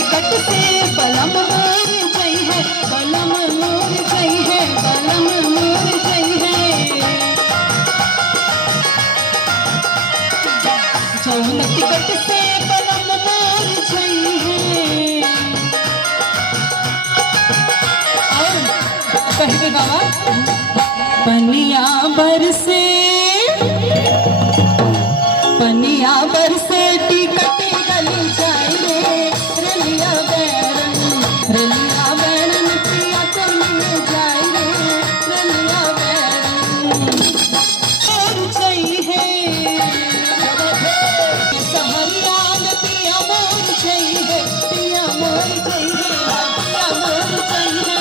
Ticket से बलम मोर जई है, बलम मोर जई है, बलम मोर जई है। जौन टिकट से बलम मोर जई है। और कह के गावा पनिया बरसे, पनिया बरसे टिकट गली जाए रे, रलिया बैरन पिया को मिल जाए रे, रलिया बैरन मोर जई है। सहरिया में पिया मोर जई है, पिया मोर जई है, पिया मोर जई है।